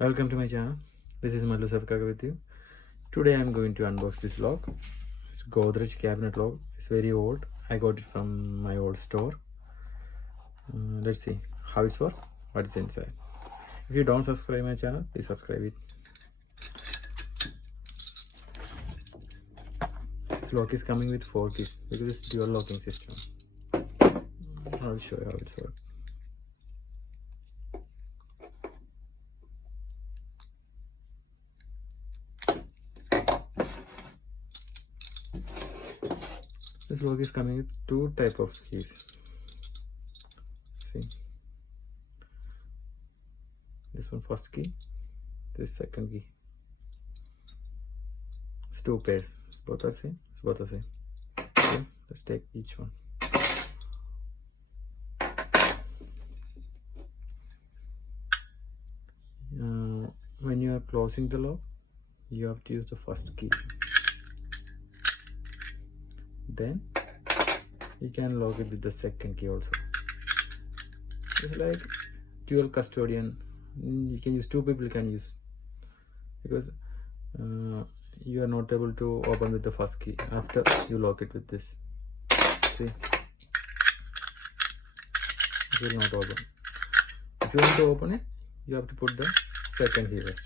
Welcome to my channel. This is Mallu with you. Today I am going to unbox this lock. It's Godrej cabinet lock. It's very old. I got it from my old store. Let's see how it's work. What is inside. If you don't subscribe my channel, please subscribe it. This lock is coming with 4 keys because it's dual locking system. I'll show you how it's work. This lock is coming with 2 type of keys. See, this one first key, this second key. It's 2 pairs. It's both the same. It's both the same. Okay, let's take each one. When you are closing the lock, you have to use the first key. Then you can lock it with the second key also. It's like dual custodian. You can use 2 people can use, because you are not able to open with the first key after you lock it with this. See, it will not open. If you want to open it, you have to put the second key first.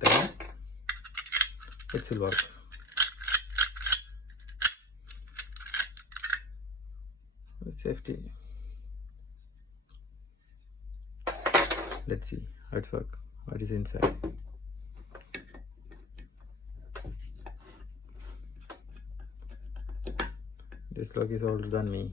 Then it will work. Safety. Let's see how it works. What is inside? This lock is older than me.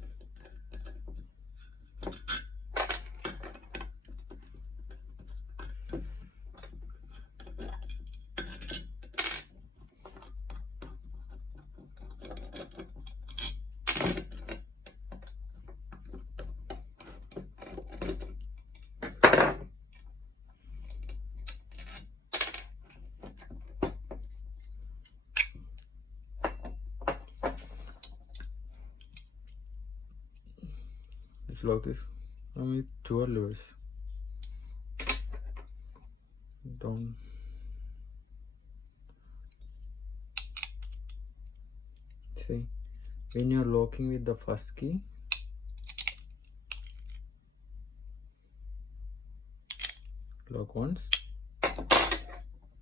This lock is only 2 levers. Down. See, when you are locking with the first key, lock once,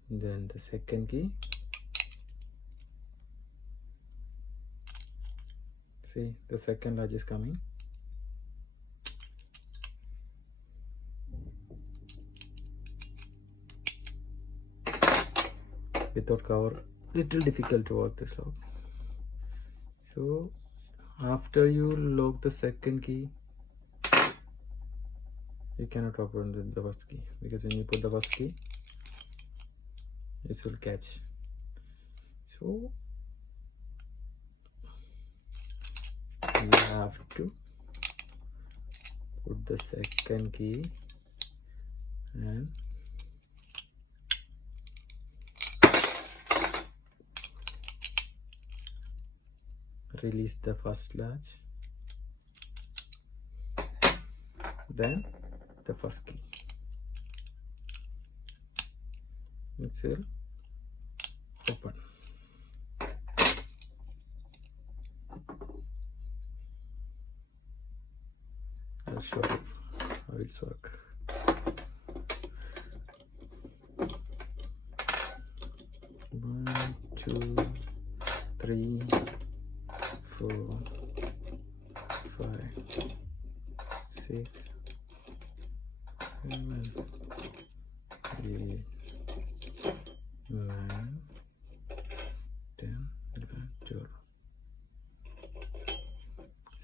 then the second key. See, the second latch is coming. Without cover, little difficult to work this lock. So after you lock the second key, you cannot open the first key, because when you put the first key, it will catch. So you have to put the second key and release the first latch, then the first key. It will open. I'll show you how it's work. One, 2, 3, 4, 5, 6, 7, 8, 9, 10, 11, 12.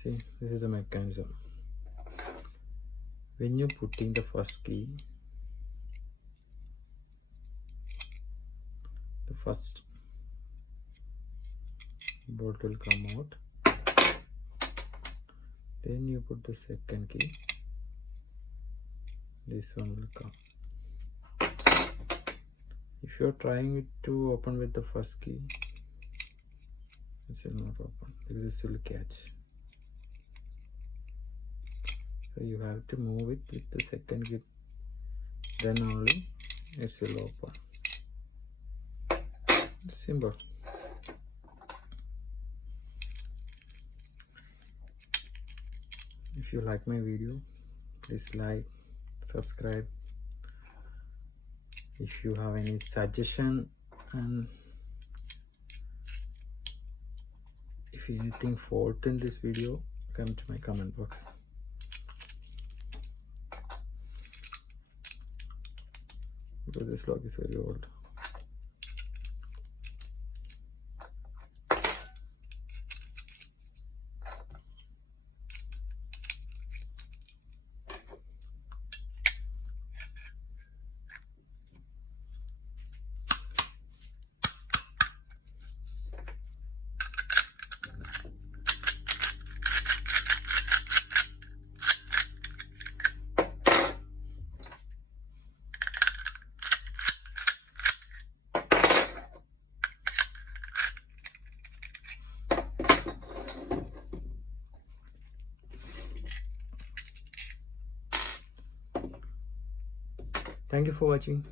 See, this is the mechanism. When you're putting the first key, the first bolt will come out. Then you put the second key, this one will come. If you are trying it to open with the first key, it will not open because this will catch. So you have to move it with the second key then only it will open. Simple. If you like my video, please like, subscribe. If you have any suggestion and if anything fault in this video, come to my comment box. Because this log is very old. Thank you for watching.